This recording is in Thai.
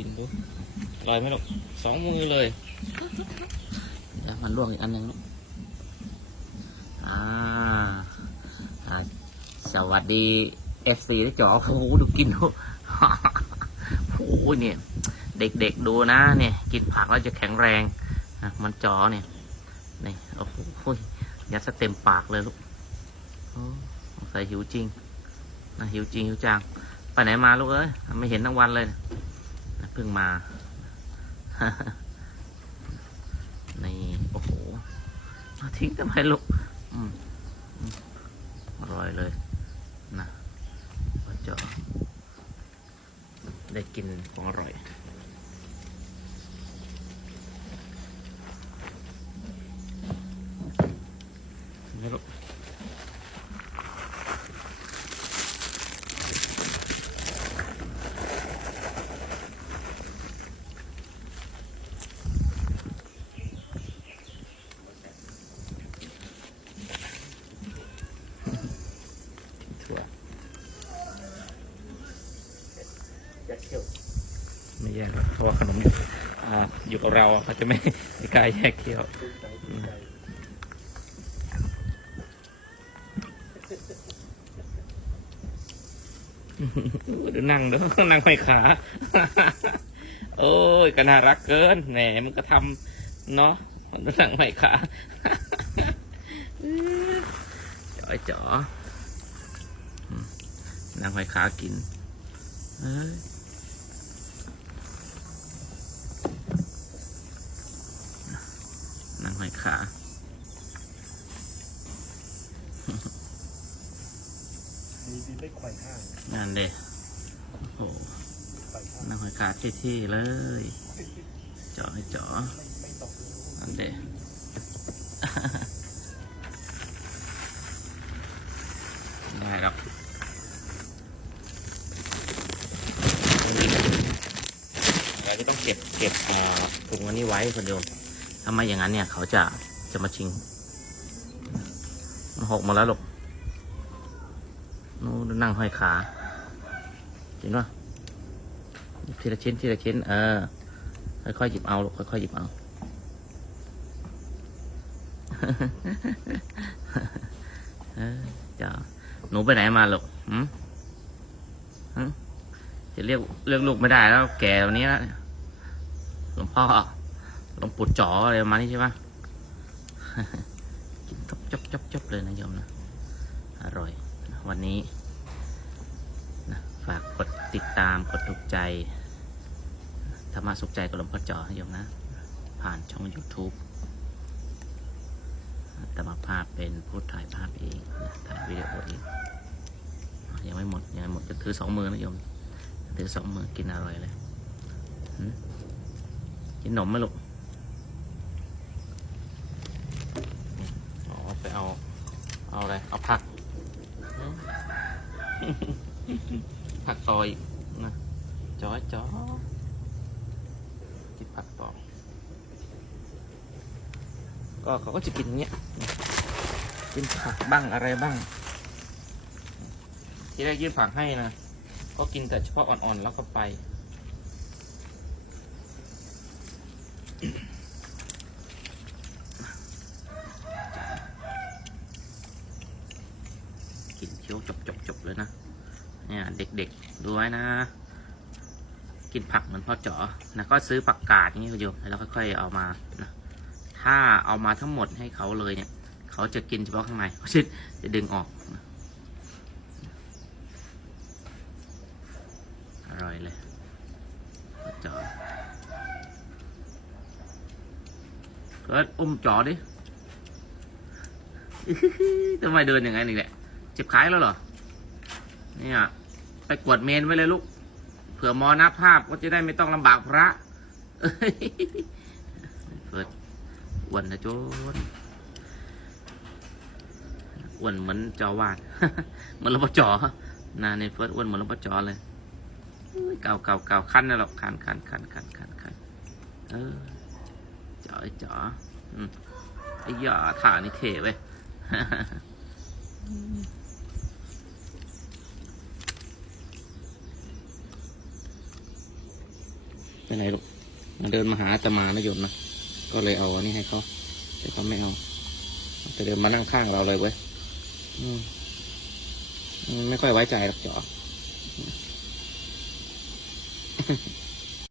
ินดูลอยไหมลูกสองมือเลยมันลวงอีกอันหนึ่งลูกอ่าอ่าสวัสดี FC ที่จอโอ้โหดูกินดู โอ้โหเนี่ย เด็กๆดูนะเนี่ย กินผักแล้วจะแข็งแรงอะมันจอเนี่ยนี่โอ้โหยัดซะเต็มปากเลยลูกโอ้สงสัยหิวจริงนะหิวจริงหิวจังไปไหนมาลูกเอ้ยไม่เห็นทั้งวันเลยนะ เพิ่งมา นี่ โอ้โหมาทิ้งทำไมลูกอร่อยเลยนะว่าเจาะได้กินของอร่อยนี่ลูกัวไม่แยกเพราะว่าขนมออยู่กับเราเขาจะไม่ไม่กล้าแยกเคี้ยวอืมดูนั่งเดูนั่งห้อยขา โอ้ยก็น่ารักเกินแหนมันก็ทำเนาะนั่งห้อยขาจ๋อยจ๋อ อืมนั่งห้อยขากินเอ้ยนั่งห้อยขาดีดีได้ไขว่ห้างนั่นเด้โอ้โหไขว่ห้างนั่งหอยขาเท่ๆเลยเจาะให้เจาะไม่ไม่ตกเลยอันเดได้ครับ เราจะต้องเก็บเก็บถุงอันนี้ไว้คนเดียวถ้าไม่อย่างนั้นเนี่ย เขาจะจะมาชิงมันหกมาแล้วหรอกนู้นนั่งห้อยขาเห็นปะทีละชิ้นทีละชิ้น เออ ค่อยๆหยิบเอาลูกค่อยๆหยิบเอาจ้าหนูไปไหนมาลูกหืมหืมจะเรียกเรียกลูกไม่ได้แล้ว แก่แบบนี้แล้ว พ่อลงปู่จ๋ออะไรประมาณนี้ใช่ปะกินจบจบจบจบเลยนะโยมนะอร่อย วันนี้นะฝากกดติดตามกดถูกใจธรรมะสุขใจกับหลวงพ่อจอนะโยมนะ ผ่านช่อง YouTube แต่มาภาพเป็นผู้ถ่ายภาพเองนะถ่ายวิดีโอเองยังไม่หมดยังไม่หมดจะถือสองมือนะโยมถือสองมือกินอร่อยเลย กินขนมไหมลูกอ๋อไปเอา เอาอะไร เอาผักหืมผักซอยนะจอยจอกินผักต่อ ก็เขาก็จะกินอย่างเงี้ย กินผักบ้างอะไรบ้าง ที่แรกยื่นผักให้นะ ก็กินแต่เฉพาะอ่อนๆแล้วก็ไป กินเคี้ยวจบๆๆเลยนะ เนี่ยเด็กๆดูไว้นะ กินผักเหมือนพ่อจ๋อนะก็ซื้อผักกาดงนี้คุณโยมแล้วค่อยๆเอามานะถ้าเอามาทั้งหมดให้เขาเลยเนี่ย เขาจะกินเฉพาะข้างในเขาจะจะดึงออกนะอร่อยเลยพ่อจ๋อ เกิดอุ้มจ๋อดิทำไมเดินอย่างนั้นอีกแหละเจ็บขาอีกแล้วเหรอ เนี่ย ไปกวดเมนไว้เลยลูก เผื่อมอนับภาพก็จะได้ไม่ต้องลำบากพระเปิดอ้วนนะโจนอ้วนเหมือนจอวาดเหมือนหลวงพ่อจอนะในเฟิร์สอ้วนเหมือนหลวงพ่อจอเลยเอ้ยเก่าเก่าเก่าคันนะหรอกคันคันคันคันคันคันเออ จอไอ้จออืมไอ้ยาถ่านี่เท่เว้ยไปไหนลูกมาเดินมาหาอาตมานะโยนนะ ก็เลยเอาอันนี้ให้เขา แต่เขาไม่เอาแต่เดินมานั่งข้างเราเลยเว้ยอืมไม่ค่อยไว้ใจหรอกจ๋อ